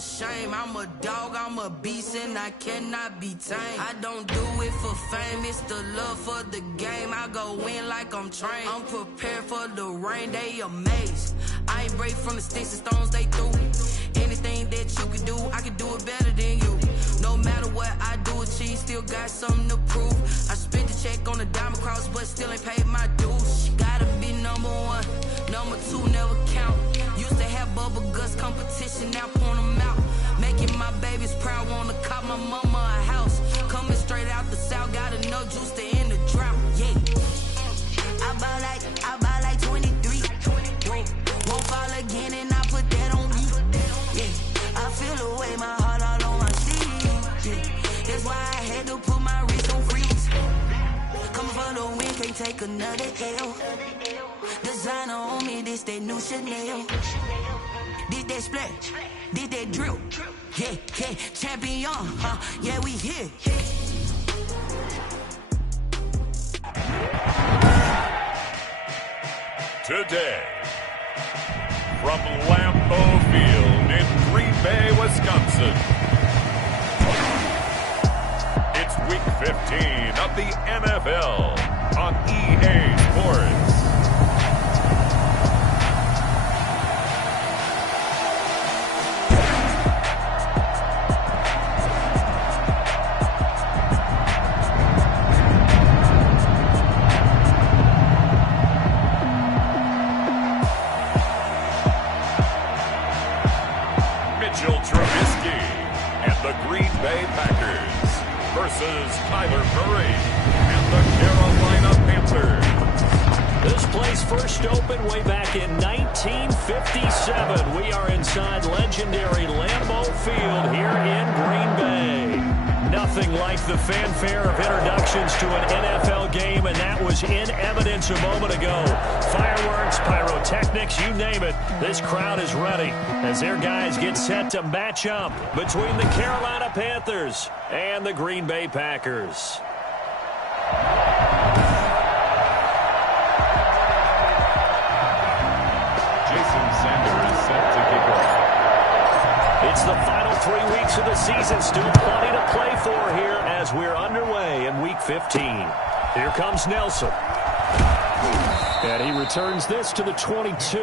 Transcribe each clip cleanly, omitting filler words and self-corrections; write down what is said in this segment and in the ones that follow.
never shame. I'm a dog, I'm a beast, and I cannot be tamed. I don't do it for fame, it's the love for the game. I go in like I'm trained. I'm prepared for the rain, they amazed. I ain't break from the sticks and stones they threw. Anything that you can do, I can do it better than you. No matter what I do, achieve, still got something to prove. I spent the check on the diamond cross, but still ain't paid my dues. Gotta be number one, number two never count. Used to have bubble guts competition, now point them out. Making my babies proud, wanna cop my mama a house. Coming straight out the south, got enough juice to end the drought. Yeah, I buy like 23. Won't fall again, and I put that on me. Yeah, I feel the way, my heart all on my sleeve. Yeah, that's why I had to put my wrist on freeze. Coming for the win, can't take another L. Designer on me, this that new Chanel. This that splash, this that drill. Yeah, yeah, champion, yeah, we here. Today, from Lambeau Field in Green Bay, Wisconsin, it's Week 15 of the NFL on EA Sports. Kyler Murray and the Carolina Panthers. This place first opened way back in 1957. We are inside legendary Lambeau Field here in Green Bay. Nothing like the fanfare of introductions to an NFL game, and that was in evidence a moment ago. Fireworks, pyrotechnics, you name it. This crowd is ready as their guys get set to match up between the Carolina Panthers and the Green Bay Packers. Jason Sanders is set to kick off. It's the final 3 weeks of the season. Still plenty to play for here as we're underway in Week 15. Here comes Nelson. And he returns this to the 22.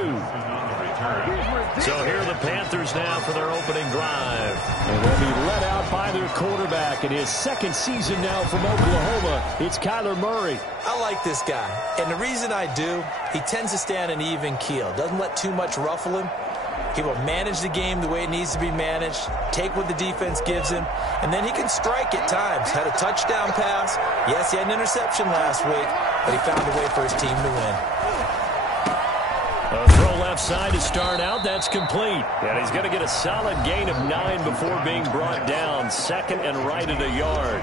So here are the Panthers now for their opening drive. And they'll be led out by their quarterback in his second season now from Oklahoma. It's Kyler Murray. I like this guy. And the reason I do, he tends to stay on an even keel. Doesn't let too much ruffle him. He will manage the game the way it needs to be managed, take what the defense gives him, and then he can strike at times. Had a touchdown pass. Yes, he had an interception last week, but he found a way for his team to win. A throw left side to start out. That's complete. And he's going to get a solid gain of 9 before being brought down. Second and right at a yard.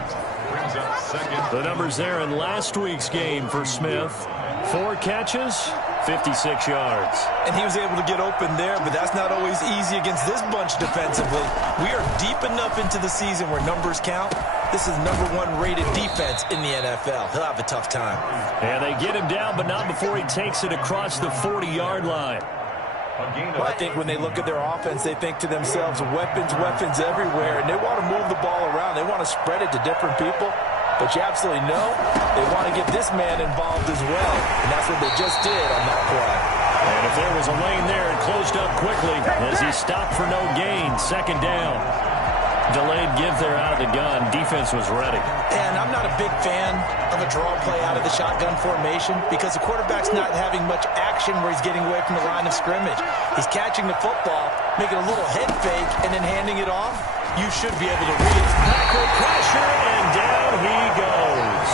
Brings up second. The numbers there in last week's game for Smith. 4 catches, 56 yards. And he was able to get open there, but that's not always easy against this bunch defensively. We are deep enough into the season where numbers count. This is #1 rated defense in the NFL. He'll have a tough time. And they get him down, but not before he takes it across the 40-yard line. Well, I think when they look at their offense, they think to themselves, weapons everywhere, and they want to move the ball around. They want to spread it to different people. But you absolutely know they want to get this man involved as well, and that's what they just did on that play. And if there was a lane there, it closed up quickly as he stopped for no gain. Second down. Delayed give there out of the gun. Defense was ready. And I'm not a big fan of a draw play out of the shotgun formation because the quarterback's not having much action where he's getting away from the line of scrimmage. He's catching the football, making a little head fake, and then handing it off. You should be able to read it. Backward pressure, and down he goes.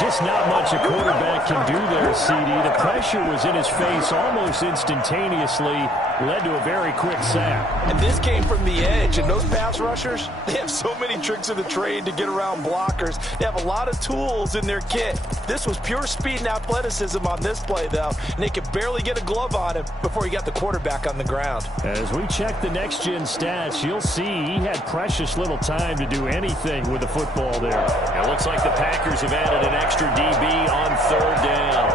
Just not much a quarterback can do there, CD. The pressure was in his face almost instantaneously, led to a very quick sack. And this came from the edge, and those pass rushers, they have so many tricks of the trade to get around blockers. They have a lot of tools in their kit. This was pure speed and athleticism on this play, though, and they could barely get a glove on him before he got the quarterback on the ground. As we check the next-gen stats, you'll see he had precious little time to do anything with the football there. It looks like the Packers have added an extra DB on third down.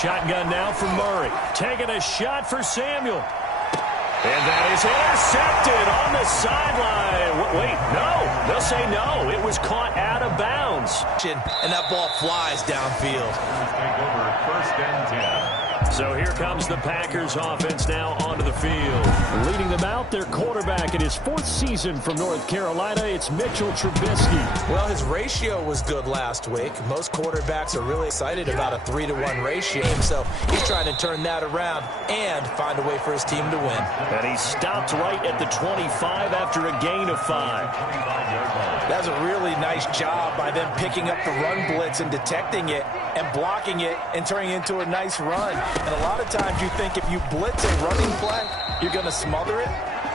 Shotgun now for Murray. Taking a shot for Samuel. And that is intercepted on the sideline. Wait, no. They'll say no. It was caught out of bounds. And that ball flies downfield. Take over first and 10. So here comes the Packers offense now onto the field. Leading them out, their quarterback in his 4th season from North Carolina, it's Mitchell Trubisky. Well, his ratio was good last week. Most quarterbacks are really excited about a 3-to-1 ratio. So he's trying to turn that around and find a way for his team to win. And he stopped right at the 25 after a gain of 5. That's a really nice job by them picking up the run blitz and detecting it and blocking it and turning it into a nice run. And a lot of times you think if you blitz a running play, you're going to smother it.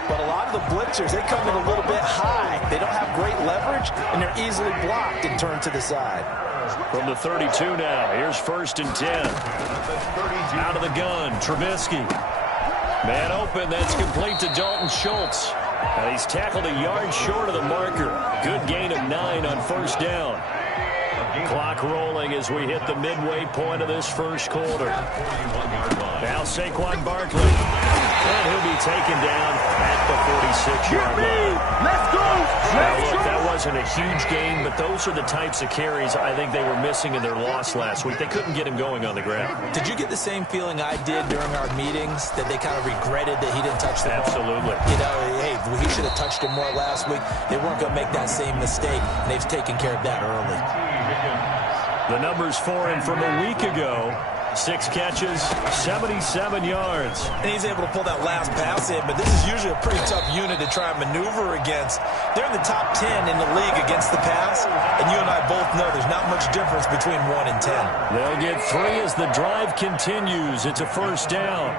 But a lot of the blitzers, they come in a little bit high. They don't have great leverage, and they're easily blocked and turned to the side. From the 32 now, here's 1st and 10. Out of the gun, Trubisky. Man open, that's complete to Dalton Schultz. And he's tackled a yard short of the marker. Good gain of 9 on 1st down. Clock rolling as we hit the midway point of this first quarter. Now Saquon Barkley. And he'll be taken down at the 46-yard line. Let's go! Now, look, that wasn't a huge gain, but those are the types of carries I think they were missing in their loss last week. They couldn't get him going on the ground. Did you get the same feeling I did during our meetings, that they kind of regretted that he didn't touch the ball? Absolutely. You know, hey, he should have touched it more last week. They weren't going to make that same mistake, and they've taken care of that early. The numbers for him from a week ago. 6 catches, 77 yards. And he's able to pull that last pass in, but this is usually a pretty tough unit to try and maneuver against. They're in the top 10 in the league against the pass, and you and I both know there's not much difference between 1 and 10. They'll get 3 as the drive continues. It's a 1st down.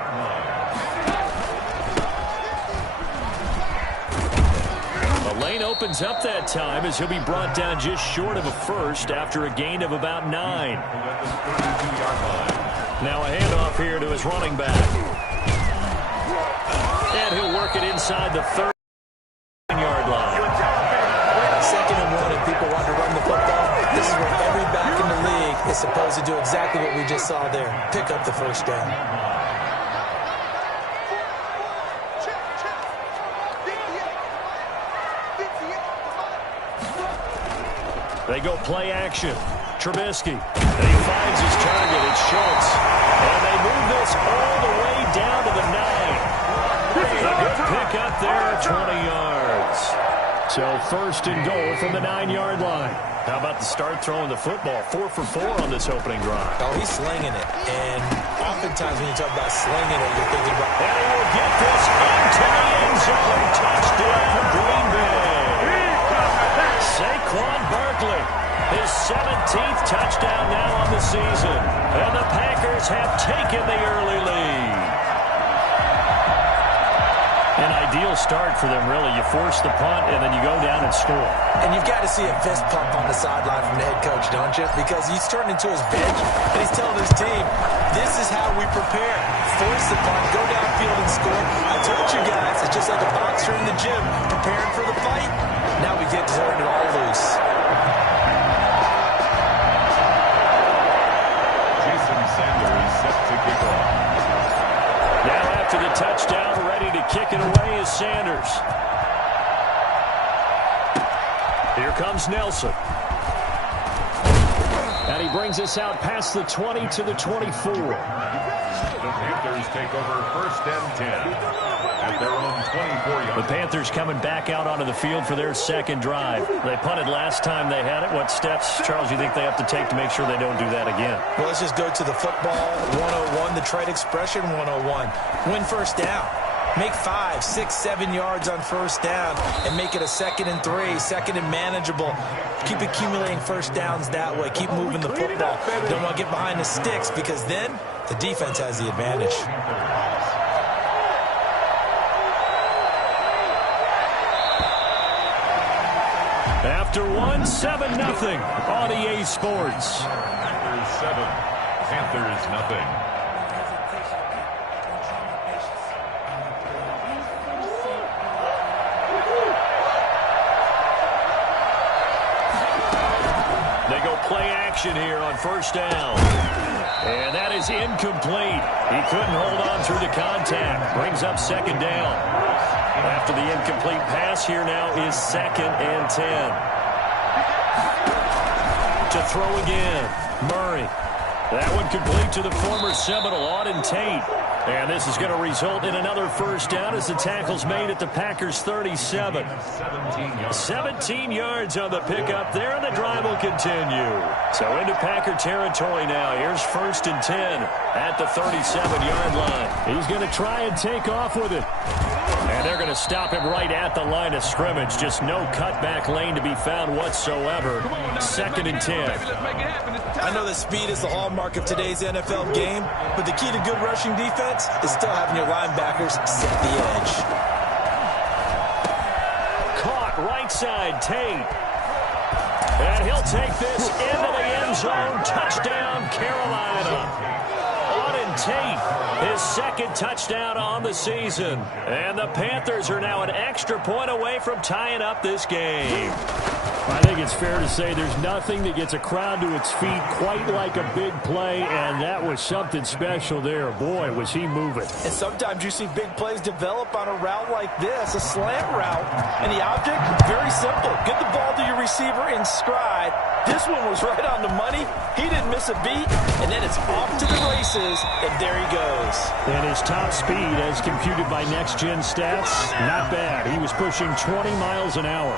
The lane opens up that time as he'll be brought down just short of a 1st after a gain of about 9. Now a handoff here to his running back. And he'll work it inside the 30-yard line. 2nd and 1, and people want to run the football. This is where every back in the league is supposed to do exactly what we just saw there. Pick up the 1st down. They go play action. Trubisky. And he finds his target. It's Schultz. And they move this all the way down to the 9. A good pick up there, 20 yards. So 1st and goal from the 9-yard line. How about the start throwing the football? 4 for 4 on this opening drive. Oh, he's slinging it. And oftentimes when you talk about slinging it, you're thinking about... And he will get this into the end zone. Touchdown, Green Bay. Saquon Barkley. His 17th touchdown now on the season. And the Packers have taken the early lead. An ideal start for them, really. You force the punt, and then you go down and score. And you've got to see a fist pump on the sideline from the head coach, don't you? Because he's turned into his bench, and he's telling his team, this is how we prepare. Force the punt, go downfield and score. I told you guys, it's just like a boxer in the gym preparing for the fight. Now we get to turn it all loose. Now after the touchdown, ready to kick it away is Sanders. Here comes Nelson. And he brings us out past the 20 to the 24. The Panthers take over 1st and 10 at their own 24-yard. The Panthers coming back out onto the field for their 2nd drive. They punted last time they had it. What steps, Charles, you think they have to take to make sure they don't do that again? Well, let's just go to the football 101, the trade expression 101. Win 1st down. Make 5, 6, 7 yards on 1st down and make it a 2nd and 3, 2nd and manageable. Keep accumulating 1st downs that way. Keep moving the football. Don't want to get behind the sticks because then the defense has the advantage. After 1, 7-0 on EA Sports. Packers 7, Panthers nothing. They go play Play action here on first down. And that is incomplete. He couldn't hold on through the contact. Brings up second down. After the incomplete pass, here now is 2nd and 10. To throw again, Murray. That one complete to the former Seminole, Auden Tate. And this is going to result in another first down as the tackle's made at the Packers' 37. 17 yards on the pickup there, and the drive will continue. So into Packer territory now. Here's 1st and 10 at the 37-yard line. He's going to try and take off with it. And they're going to stop him right at the line of scrimmage. Just no cutback lane to be found whatsoever. 2nd and 10. I know that speed is the hallmark of today's NFL game, but the key to good rushing defense is still having your linebackers set the edge. Caught right side, Tate. And he'll take this into the end zone. Touchdown, Carolina. Tate, his 2nd touchdown on the season. And the Panthers are now an extra point away from tying up this game. I think it's fair to say there's nothing that gets a crowd to its feet quite like a big play, and that was something special there. Boy, was he moving. And sometimes you see big plays develop on a route like this, a slant route, and the object, very simple. Get the ball to your receiver in stride. This one was right on the money. He didn't miss a beat, and then it's off to the races, and there he goes. And his top speed, as computed by next-gen stats, not bad. He was pushing 20 miles an hour.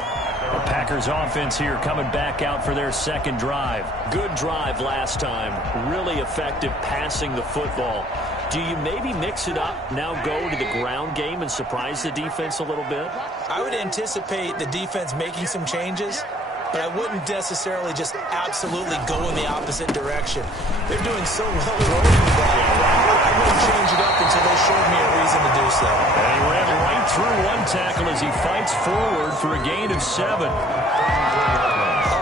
The Packers offense here coming back out for their 2nd drive. Good drive last time. Really effective passing the football. Do you maybe mix it up, now go to the ground game and surprise the defense a little bit? I would anticipate the defense making some changes, but I wouldn't necessarily just absolutely go in the opposite direction. They're doing so well running the ball. I wouldn't change it up until they showed me a reason to do so. And he ran right through one tackle as he fights forward for a gain of 7.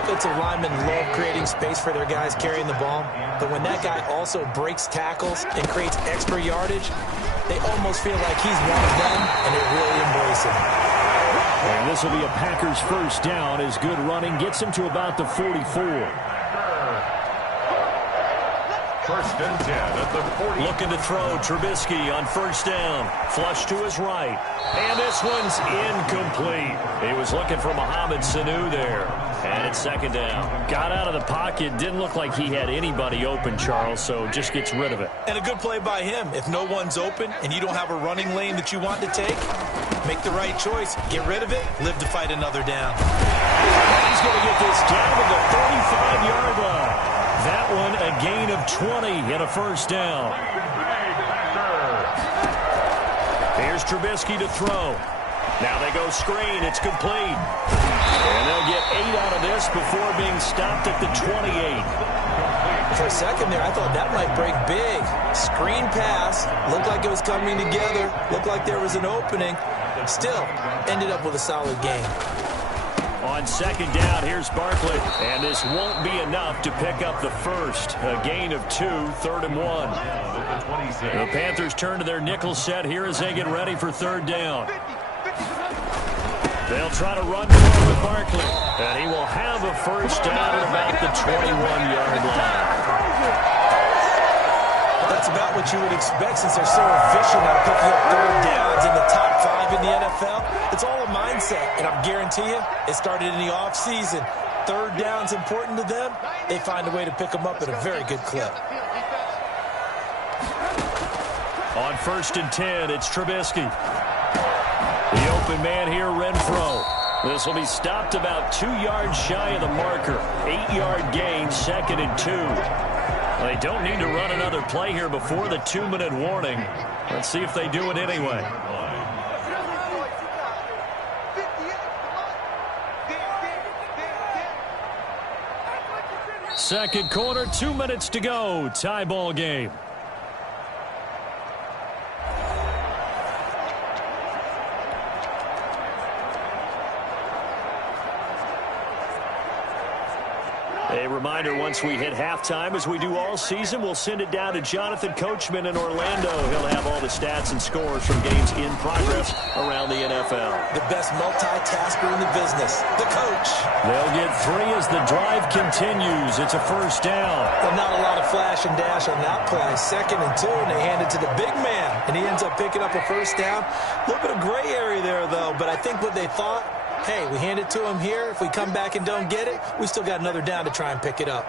Offensive linemen love creating space for their guys carrying the ball, but when that guy also breaks tackles and creates extra yardage, they almost feel like he's one of them, and they really embrace him. And this will be a Packers first down as good running gets him to about the 44. 1st and 10 at the 40. Looking to throw, Trubisky on first down. Flush to his right. And this one's incomplete. He was looking for Mohamed Sanu there. And it's 2nd down. Got out of the pocket. Didn't look like he had anybody open, Charles, so just gets rid of it. And a good play by him. If no one's open and you don't have a running lane that you want to take, make the right choice. Get rid of it. Live to fight another down. He's going to get this down to the 35-yard line. That one a gain of 20 and a first down. Here's Trubisky to throw. Now they go screen. It's complete. And they'll get 8 out of this before being stopped at the 28. For a second there, I thought that might break big. Screen pass. Looked like it was coming together. Looked like there was an opening. Still, ended up with a solid game. On 2nd down, here's Barkley. And this won't be enough to pick up the first. A gain of 2, 3rd and 1. The Panthers turn to their nickel set here as they get ready for 3rd down. They'll try to run forward with Barkley. And he will have a first down at about the 21-yard line. That's about what you would expect since they're so efficient at picking up 3rd downs in the top 5 in the NFL. It's all a mindset, and I guarantee you it started in the offseason. 3rd down's important to them. They find a way to pick them up at a very good clip. On 1st and 10, it's Trubisky. The open man here, Renfro. This will be stopped about 2 yards shy of the marker. 8-yard gain, 2nd and 2. They don't need to run another play here before the 2-minute warning. Let's see if they do it anyway. Second quarter, 2 minutes to go. Tie ball game. A reminder once we hit halftime, as we do all season, we'll send it down to Jonathan Coachman in Orlando. He'll have all the stats and scores from games in progress around the NFL. The best multitasker in the business, the coach. They'll get 3 as the drive continues. It's a first down. Well, not a lot of flash and dash on that play. 2nd and 2, and they hand it to the big man, and he ends up picking up a first down. A little bit of gray area there, though, but I think what they thought, hey, we hand it to him here. If we come back and don't get it, we still got another down to try and pick it up.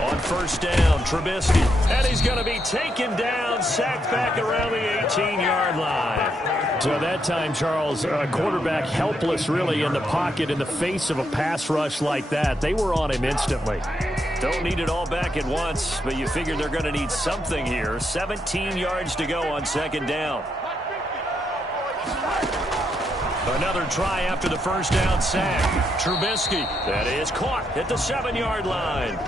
On first down, Trubisky. And he's going to be taken down, sacked back around the 18-yard line. So that time, Charles, quarterback helpless really in the pocket in the face of a pass rush like that. They were on him instantly. Don't need it all back at once, but you figure they're going to need something here. 17 yards to go on 2nd down. Another try after the first down sack. Trubisky, that is caught at the 7-yard line.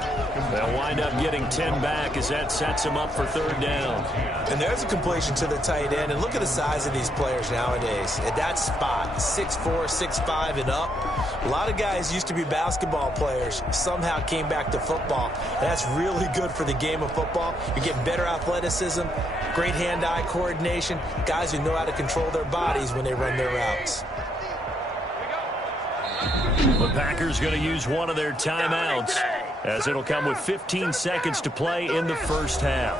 They'll wind up getting 10 back as that sets them up for 3rd down. And there's a completion to the tight end. And look at the size of these players nowadays. At that spot, 6'4", 6'5", and up. A lot of guys used to be basketball players, somehow came back to football. And that's really good for the game of football. You're getting better athleticism, great hand-eye coordination, guys who know how to control their bodies when they run their routes. The Packers going to use one of their timeouts, as it'll come with 15 seconds to play in the first half.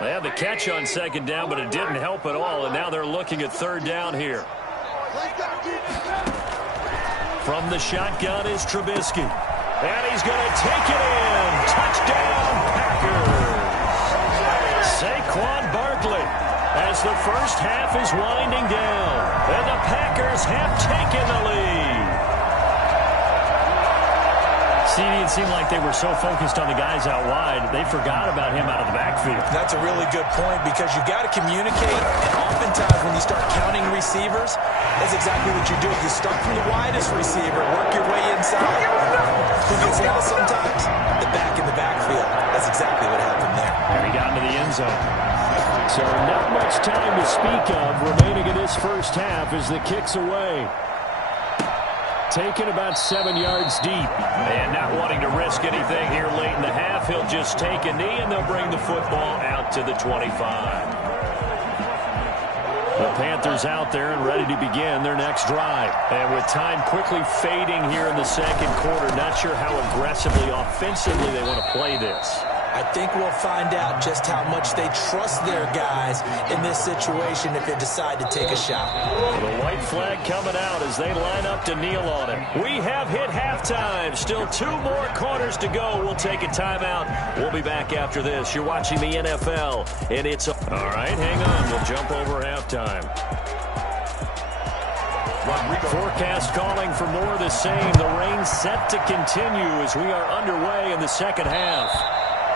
They had the catch on 2nd down, but it didn't help at all, and now they're looking at 3rd down here. From the shotgun is Trubisky. And he's going to take it in. Touchdown, Packers. Saquon Barkley, as the first half is winding down. And the Packers have taken the lead. See, it seemed like they were so focused on the guys out wide, they forgot about him out of the backfield. That's a really good point, because you got to communicate. And oftentimes when you start counting receivers, that's exactly what you do. You start from the widest receiver, work your way inside. Who gets lost sometimes? The back in the backfield. That's exactly what happened there. And he got into the end zone. So not much time to speak of remaining in this first half as the kick's away. Taken about 7 yards deep. And not wanting to risk anything here late in the half, he'll just take a knee and they'll bring the football out to the 25. The Panthers out there and ready to begin their next drive. And with time quickly fading here in the 2nd quarter, not sure how aggressively, offensively they want to play this. I think we'll find out just how much they trust their guys in this situation if they decide to take a shot. The white flag coming out as they line up to kneel on it. We have hit halftime. Still 2 more quarters to go. We'll take a timeout. We'll be back after this. You're watching the NFL, and it's... All right, hang on. We'll jump over halftime. Forecast calling for more of the same. The rain set to continue as we are underway in the 2nd half.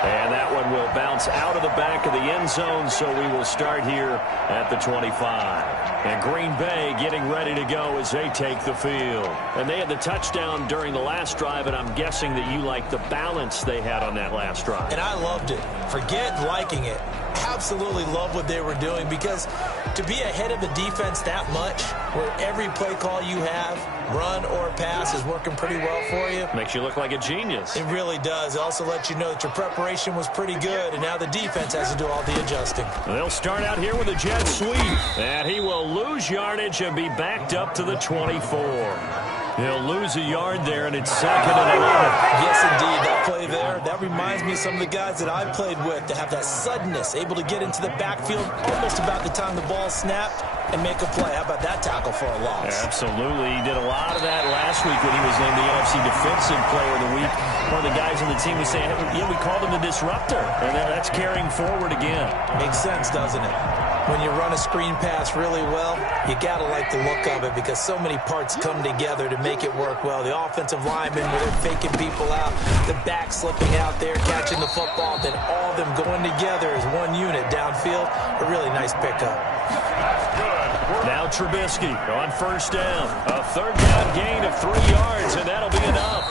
And that one will bounce out of the back of the end zone, so we will start here at the 25. And Green Bay getting ready to go as they take the field. And they had the touchdown during the last drive, and I'm guessing that you like the balance they had on that last drive. And I loved it. Forget liking it. Absolutely love what they were doing, because to be ahead of the defense that much, where every play call you have, run or pass, is working pretty well for you. Makes you look like a genius. It really does. It also lets you know that your preparation was pretty good, and now the defense has to do all the adjusting. They'll start out here with a jet sweep, and he will lose yardage and be backed up to the 24. He'll lose a yard there, and it's 2nd and 11. Yes, indeed. That play there, that reminds me of some of the guys that I've played with that have that suddenness, able to get into the backfield almost about the time the ball snapped and make a play. How about that tackle for a loss? Absolutely. He did a lot of that last week when he was named the NFC Defensive Player of the Week. One of the guys on the team was saying, hey, yeah, we called him the disruptor, and that's carrying forward again. Makes sense, doesn't it? When you run a screen pass really well, you got to like the look of it because so many parts come together to make it work well. The offensive linemen, where they're faking people out, the back slipping out there, catching the football, then all of them going together as one unit downfield. A really nice pickup. Now Trubisky on first down. A third down gain of 3 yards, and that'll be enough.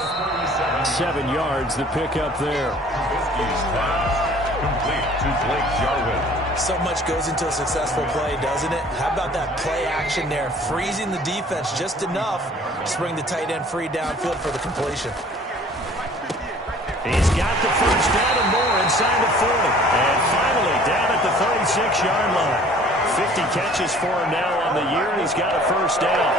7 yards, the pickup there. Trubisky's pass complete to Blake Jarwin. So much goes into a successful play, doesn't it? How about that play action there, freezing the defense just enough to bring the tight end free downfield for the completion. He's got the first down and more inside the 40. And finally down at the 36-yard line. 50 catches for him now on the year, and he's got a first down.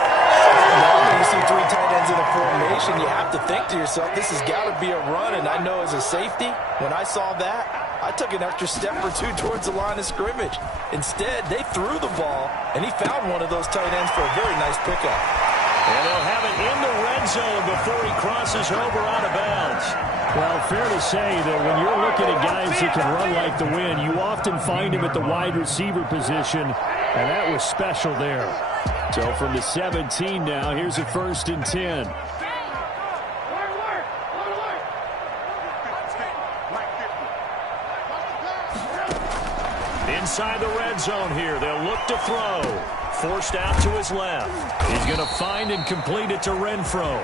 When you see 3 tight ends in a formation, you have to think to yourself, this has got to be a run. And I know as a safety, when I saw that, I took an extra step or 2 towards the line of scrimmage. Instead, they threw the ball, and he found one of those tight ends for a very nice pickup. And they'll have it in the red zone before he crosses over out of bounds. Well, fair to say that when you're looking at guys that can run like the wind, you often find him at the wide receiver position, and that was special there. So from the 17 now, here's a 1st and 10. Inside the red zone here, they'll look to throw. Forced out to his left. He's going to find and complete it to Renfro.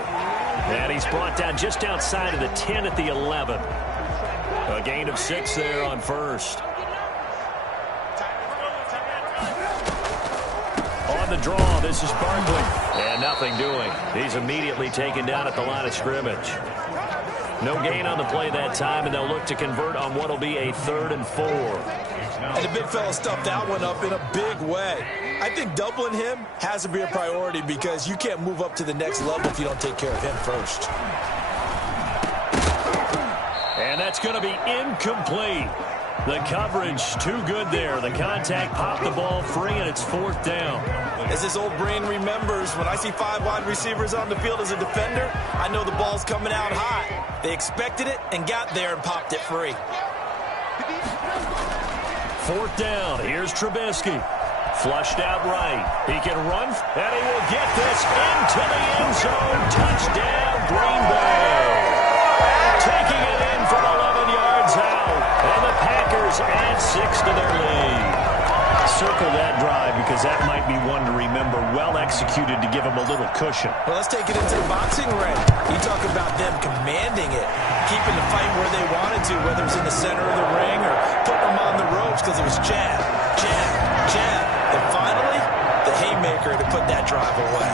And he's brought down just outside of the 10 at the 11. A gain of 6 there on first. On the draw, this is Barkley. And nothing doing. He's immediately taken down at the line of scrimmage. No gain on the play that time, and they'll look to convert on what will be a 3rd and 4. And the big fella stuffed that one up in a big way. I think doubling him has to be a priority because you can't move up to the next level if you don't take care of him first. And that's going to be incomplete. The coverage too good there. The contact popped the ball free, and it's 4th down. As this old brain remembers, when I see 5 wide receivers on the field as a defender, I know the ball's coming out hot. They expected it and got there and popped it free. 4th down. Here's Trubisky. Flushed out right. He can run, and he will get this into the end zone. Touchdown, Green Bay. Taking it in from 11 yards out. And the Packers add 6 to their lead. Circle that drive because that might be one to remember. Well executed to give them a little cushion. Well, let's take it into the boxing ring. You talk about them commanding it, keeping the fight where they wanted to, whether it's in the center of the ring or putting them on the ropes because it was jab, jab, jab. And finally, the haymaker to put that drive away.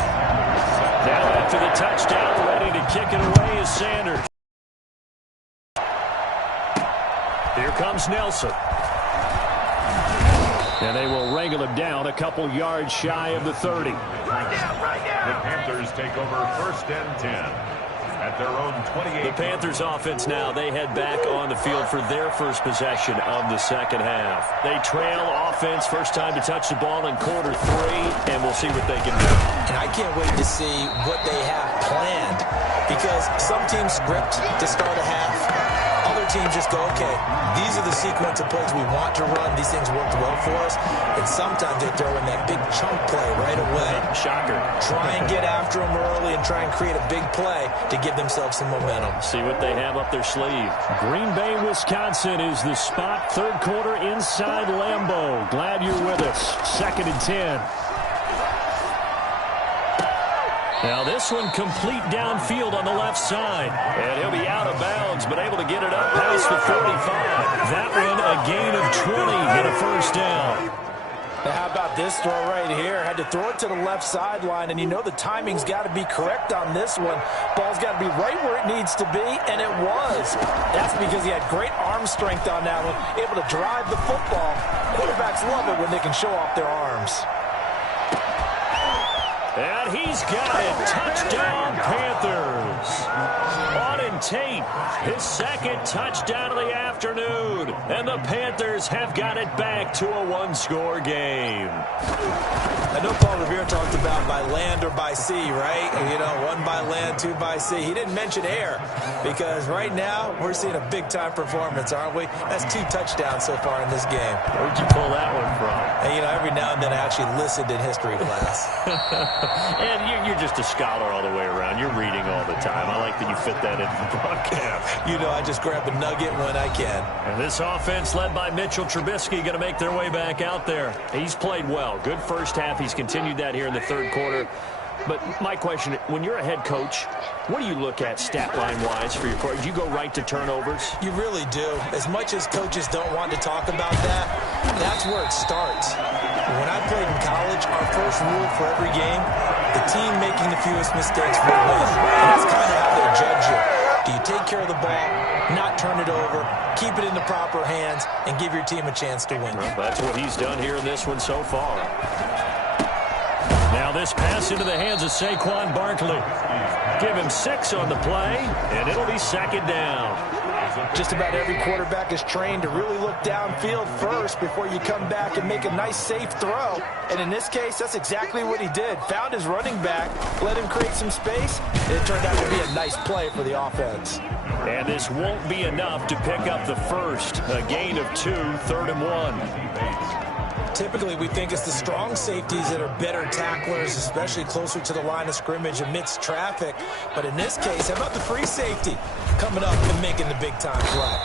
Now after the touchdown, ready to kick it away is Sanders. Here comes Nelson. And they will wrangle him down a couple yards shy of the 30. The Panthers take over 1st and 10 at their own 28. The Panthers offense now, they head back on the field for their first possession of the second half. They trail offense, first time to touch the ball in quarter 3, and we'll see what they can do. And I can't wait to see what they have planned because some teams script to start a half. Other teams just go, okay, these are the sequence of plays we want to run. These things worked well for us. And sometimes they throw in that big chunk play right away. Shocker. Try and get after them early and try and create a big play to give themselves some momentum. See what they have up their sleeve. Green Bay, Wisconsin is the spot. 3rd quarter inside Lambeau. Glad you're with us. 2nd and 10. Now this one complete downfield on the left side. And he'll be out of bounds, but able to get it up past the 45. That one a gain of 20 and a 1st down. Now how about this throw right here? Had to throw it to the left sideline, and you know the timing's got to be correct on this one. Ball's got to be right where it needs to be, and it was. That's because he had great arm strength on that one, able to drive the football. Quarterbacks love it when they can show off their arms. And he's got it. Touchdown, Panthers. Tate, his second touchdown of the afternoon. And the Panthers have got it back to a one-score game. I know Paul Revere talked about by land or by sea, right? You know, one by land, two by sea. He didn't mention air because right now we're seeing a big-time performance, aren't we? That's 2 touchdowns so far in this game. Where'd you pull that one from? And, you know, every now and then I actually listened in history class. And you're just a scholar all the way around. You're reading all the time. I like that you fit that into the broadcast. You know, I just grab a nugget when I can. And this offense led by Mitchell Trubisky going to make their way back out there. He's played well. Good first half. He's continued that here in the third quarter. But my question, when you're a head coach, what do you look at stat line-wise for your coach? Do you go right to turnovers? You really do. As much as coaches don't want to talk about that, that's where it starts. When I played in college, our first rule for every game, the team making the fewest mistakes will win. And that's kind of how they judge you. Do you take care of the ball, not turn it over, keep it in the proper hands, and give your team a chance to win? Well, that's what he's done here in this one so far. Now this pass into the hands of Saquon Barkley. Give him 6 on the play, and it'll be second down. Just about every quarterback is trained to really look downfield first before you come back and make a nice, safe throw. And in this case, that's exactly what he did. Found his running back, let him create some space, and it turned out to be a nice play for the offense. And this won't be enough to pick up the first. A gain of 2, 3rd and 1. Typically, we think it's the strong safeties that are better tacklers, especially closer to the line of scrimmage amidst traffic. But in this case, how about the free safety coming up and making the big-time play?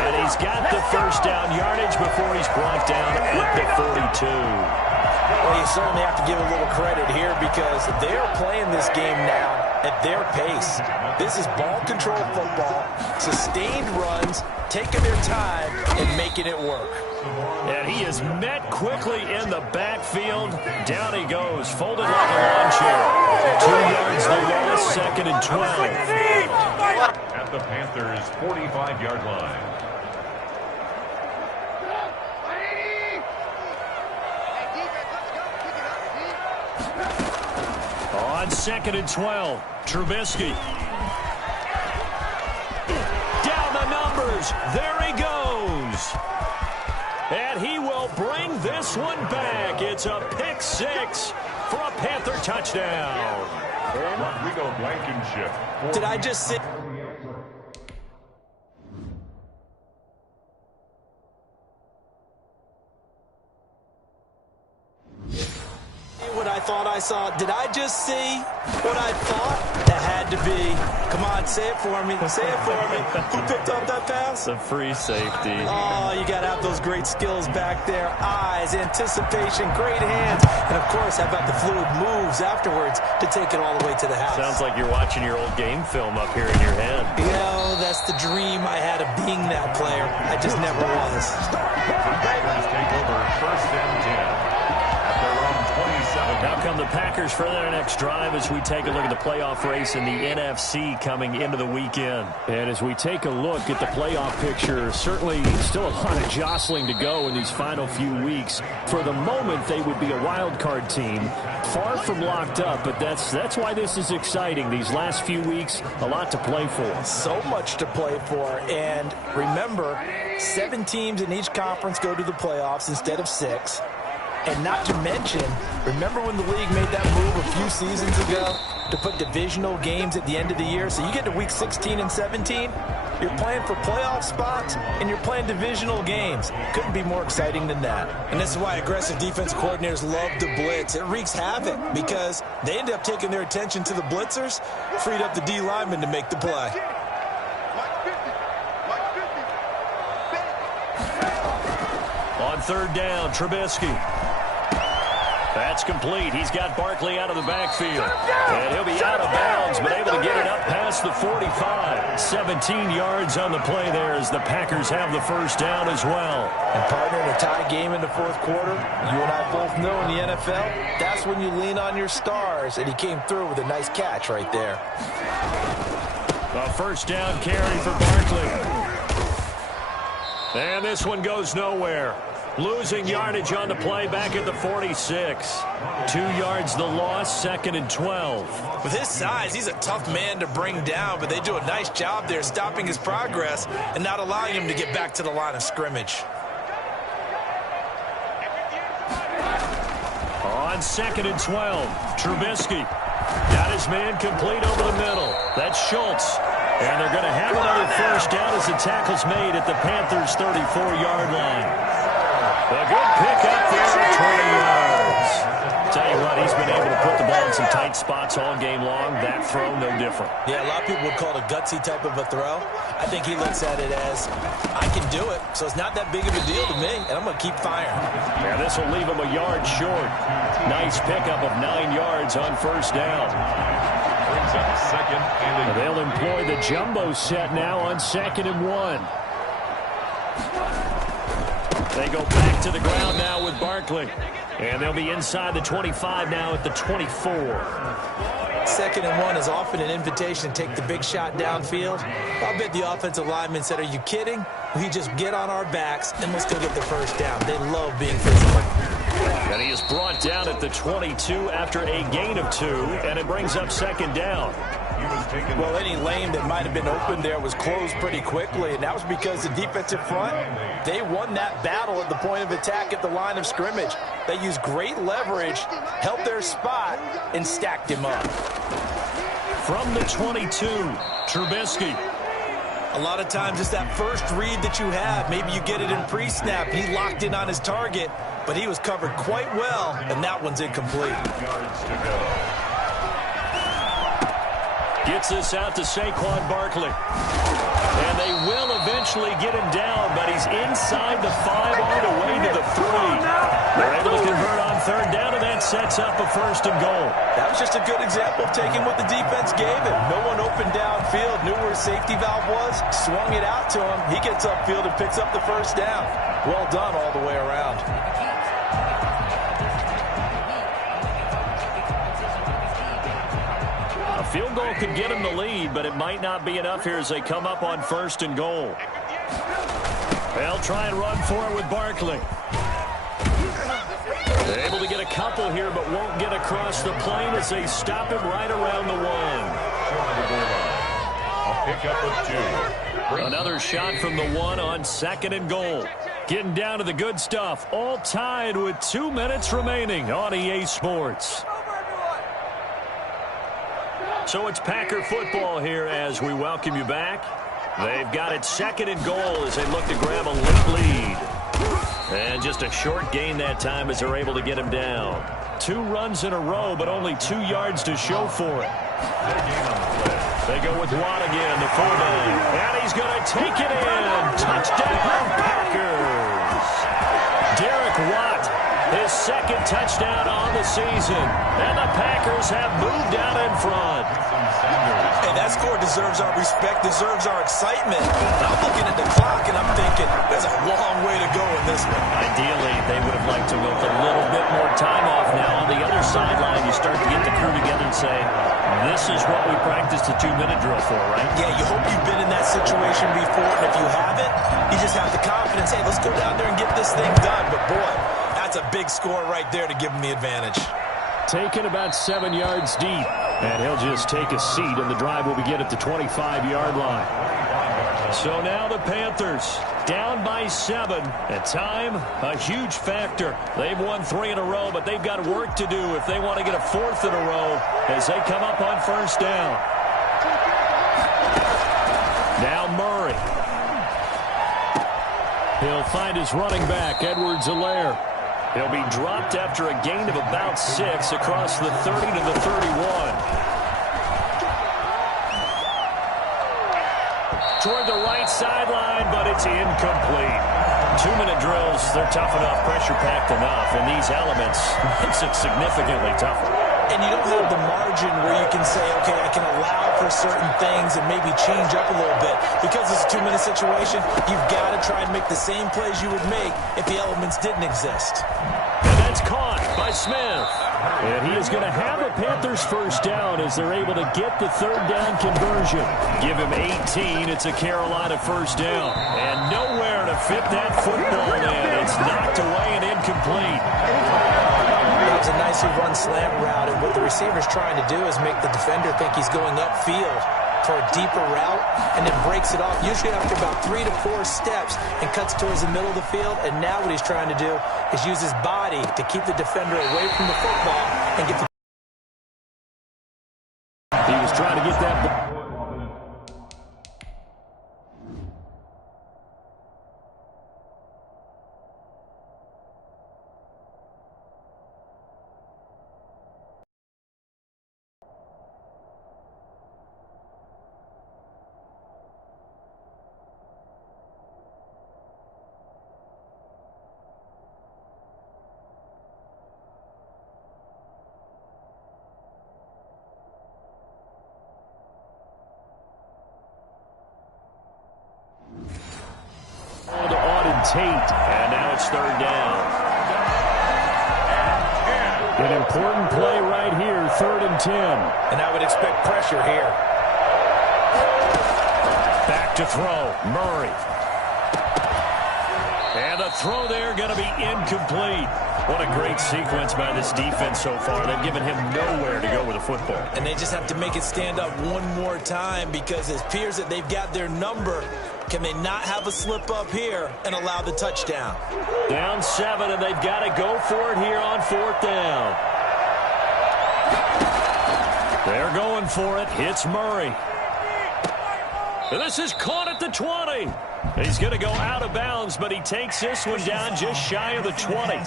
And he's got the first down yardage before he's brought down at the 42. Well, you certainly have to give a little credit here because they're playing this game now at their pace. This is ball control football, sustained runs, taking their time and making it work. And he is met quickly in the backfield. Down he goes, folded like a lawn chair. 2 yards the loss, 2nd and 12. At the Panthers' 45-yard line. On 2nd and 12, Trubisky. Down the numbers. There he goes. And he will bring this one back. It's a pick 6 for a Panther touchdown. Rodrigo Blankenship. Did I just say... what I thought I saw? Did I just see what I thought? That had to be. Come on, say it for me. Say it for me. Who picked up that pass? The free safety. Oh, you got to have those great skills back there. Eyes, anticipation, great hands. And, of course, how about the fluid moves afterwards to take it all the way to the house? Sounds like you're watching your old game film up here in your head. You know, that's the dream I had of being that player. I just never was. Packers take over 1st and 10. Now come the Packers for their next drive as we take a look at the playoff race in the NFC coming into the weekend. And as we take a look at the playoff picture, certainly still a lot of jostling to go in these final few weeks. For the moment, they would be a wild card team, far from locked up, but that's why this is exciting. These last few weeks, a lot to play for. So much to play for, and remember, 7 teams in each conference go to the playoffs instead of 6. And not to mention, remember when the league made that move a few seasons ago to put divisional games at the end of the year? So you get to week 16 and 17, you're playing for playoff spots, and you're playing divisional games. Couldn't be more exciting than that. And this is why aggressive defense coordinators love to blitz. It wreaks havoc because they end up taking their attention to the blitzers, freed up the D lineman to make the play. On 3rd down, Trubisky. That's complete. He's got Barkley out of the backfield. And he'll be out of bounds, but able to get it up past the 45. 17 yards on the play there as the Packers have the first down as well. And partner, in a tie game in the 4th quarter, you and I both know in the NFL, that's when you lean on your stars. And he came through with a nice catch right there. A first down carry for Barkley. And this one goes nowhere. Losing yardage on the play back at the 46. 2 yards the loss, 2nd and 12. With his size, he's a tough man to bring down, but they do a nice job there stopping his progress and not allowing him to get back to the line of scrimmage. On 2nd and 12, Trubisky got his man complete over the middle. That's Schultz. And they're going to have another first down as the tackle's made at the Panthers' 34-yard line. A good pickup there at 20 yards. Tell you what, he's been able to put the ball in some tight spots all game long. That throw, no different. Yeah, a lot of people would call it a gutsy type of a throw. I think he looks at it as, I can do it, so it's not that big of a deal to me, and I'm going to keep firing. Yeah, this will leave him a yard short. Nice pickup of 9 yards on first down. They'll employ the jumbo set now on 2nd and 1. They go back to the ground now with Barkley. And they'll be inside the 25 now at the 24. 2nd and 1 is often an invitation to take the big shot downfield. I'll bet the offensive lineman said, are you kidding? We just get on our backs and let's go get the first down. They love being physical. And he is brought down at the 22 after a gain of 2, and it brings up 2nd down. Well, any lane that might have been open there was closed pretty quickly, and that was because the defensive front, they won that battle at the point of attack at the line of scrimmage. They used great leverage, held their spot, and stacked him up. From the 22, Trubisky. A lot of times it's that first read that you have. Maybe you get it in pre-snap. He locked in on his target, but he was covered quite well, and that one's incomplete. Gets this out to Saquon Barkley. And they will eventually get him down, but he's inside the 5 all the way to the 3. They're able to convert on 3rd down, and that sets up a 1st and goal. That was just a good example of taking what the defense gave him. No one opened downfield, knew where his safety valve was, swung it out to him. He gets upfield and picks up the 1st down. Well done all the way around. Field goal could get him the lead, but it might not be enough here as they come up on 1st and goal. They'll try and run for it with Barkley. They're able to get a couple here, but won't get across the plane as they stop him right around the 1. A pickup of 2. Another shot from the 1 on 2nd and goal. Getting down to the good stuff. All tied with 2 minutes remaining on EA Sports. So it's Packer football here as we welcome you back. They've got it 2nd and goal as they look to grab a late lead. And just a short gain that time as they're able to get him down. 2 runs in a row, but only 2 yards to show for it. They go with Watt again, the fullback. And he's going to take it in. Touchdown, Packers. Derek Watt, his 2nd touchdown on the season. And the Packers have moved out in front. Hey, that score deserves our respect, deserves our excitement. I'm looking at the clock and I'm thinking, there's a long way to go in this one. Ideally, they would have liked to milk a little bit more time off now. On the other sideline, you start to get the crew together and say, this is what we practiced the 2-minute drill for, right? Yeah, you hope you've been in that situation before, and if you haven't, you just have the confidence, hey, let's go down there and get this thing done. But boy, that's a big score right there to give them the advantage. Taken about 7 yards deep. And he'll just take a seat, and the drive will begin at the 25-yard line. So now the Panthers down by 7. At time, a huge factor. They've won 3 in a row, but they've got work to do if they want to get a 4th in a row as they come up on 1st down. Now Murray. He'll find his running back, Edwards-Helaire. He'll be dropped after a gain of about 6 across the 30 to the 31. Toward the right sideline, but it's incomplete. 2-minute drills, they're tough enough, pressure-packed enough, and these elements makes it significantly tougher. And you don't have the margin where you can say, okay, I can allow for certain things and maybe change up a little bit. Because it's a 2-minute situation, you've got to try and make the same plays you would make if the elements didn't exist. And that's caught by Smith. And he is going to have a Panthers 1st down as they're able to get the 3rd down conversion. Give him 18. It's a Carolina 1st down. And nowhere to fit that football in. It's knocked away and incomplete. That was a nicely run slant route, and what the receiver's trying to do is make the defender think he's going upfield for a deeper route, and then breaks it off, usually after about 3 to 4 steps, and cuts towards the middle of the field. And now what he's trying to do is use his body to keep the defender away from the football and get the... He was trying to get that ball. Tate, and now it's third down. An important play right here, 3rd and 10. And I would expect pressure here. Back to throw, Murray. And the throw there going to be incomplete. What a great sequence by this defense so far. They've given him nowhere to go with the football. And they just have to make it stand up one more time, because it appears that they've got their number. Can they not have a slip up here and allow the touchdown? Down 7, and they've got to go for it here on 4th down. They're going for it. It's Murray. And this is caught at the 20. He's going to go out of bounds, but he takes this one down just shy of the 20.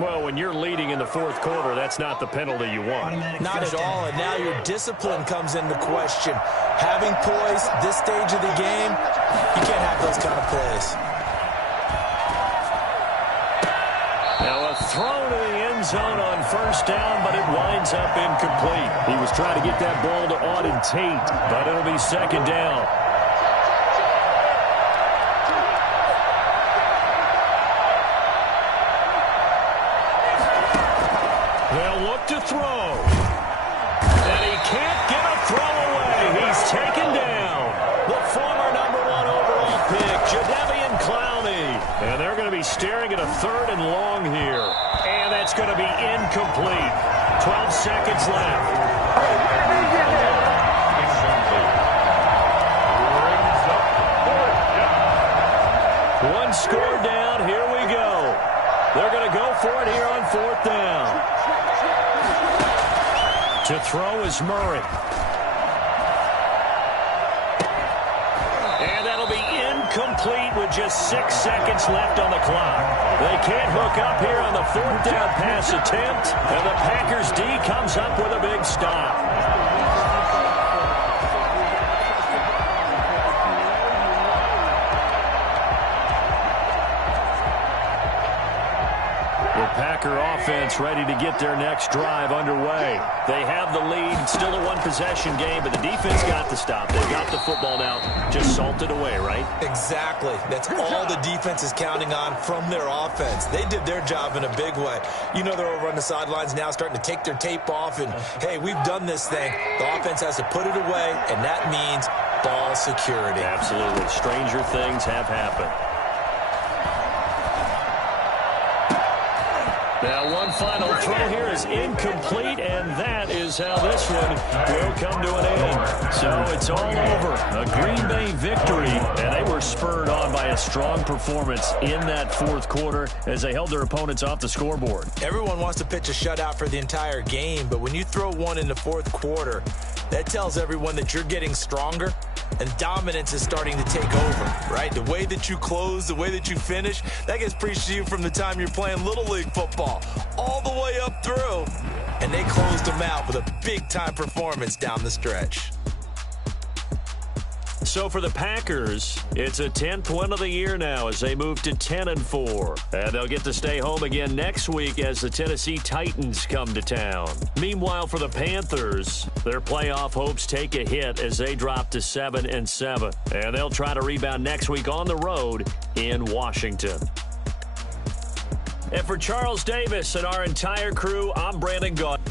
Well, when you're leading in the 4th quarter, that's not the penalty you want. Not at all, and now your discipline comes into question. Having poise this stage of the game, you can't have those kind of plays. Now a throw to the end zone on 1st down, but it winds up incomplete. He was trying to get that ball to Auden Tate, but it'll be 2nd down. They'll look to throw. And he can't get a throw away. He's taken down. The former #1 overall pick, Jadeveon Clowney. And they're going to be staring at a 3rd and long here. And that's going to be incomplete. 12 seconds left. One score down. Here we go. They're going to go for it here on 4th down. To throw is Murray. And that'll be incomplete with just 6 seconds left on the clock. They can't hook up here on the 4th down pass attempt. And the Packers D comes up with a big stop. Packer offense ready to get their next drive underway. They have the lead. It's still a 1-possession game, but the defense got the stop. They got the football now. Just salted away, right? Exactly. That's all the defense is counting on from their offense. They did their job in a big way. You know they're over on the sidelines now starting to take their tape off, and, hey, we've done this thing. The offense has to put it away, and that means ball security. Absolutely. Stranger things have happened. Now one final throw here is incomplete, and that is how this one will come to an end. So it's all over. A Green Bay victory, and they were spurred on by a strong performance in that 4th quarter as they held their opponents off the scoreboard. Everyone wants to pitch a shutout for the entire game, but when you throw one in the 4th quarter, that tells everyone that you're getting stronger and dominance is starting to take over, right? The way that you close, the way that you finish, that gets preached to you from the time you're playing Little League football all the way up through. And they closed them out with a big-time performance down the stretch. So for the Packers, it's a 10th win of the year now as they move to 10-4. And they'll get to stay home again next week as the Tennessee Titans come to town. Meanwhile, for the Panthers, their playoff hopes take a hit as they drop to 7-7. And they'll try to rebound next week on the road in Washington. And for Charles Davis and our entire crew, I'm Brandon Gaudin.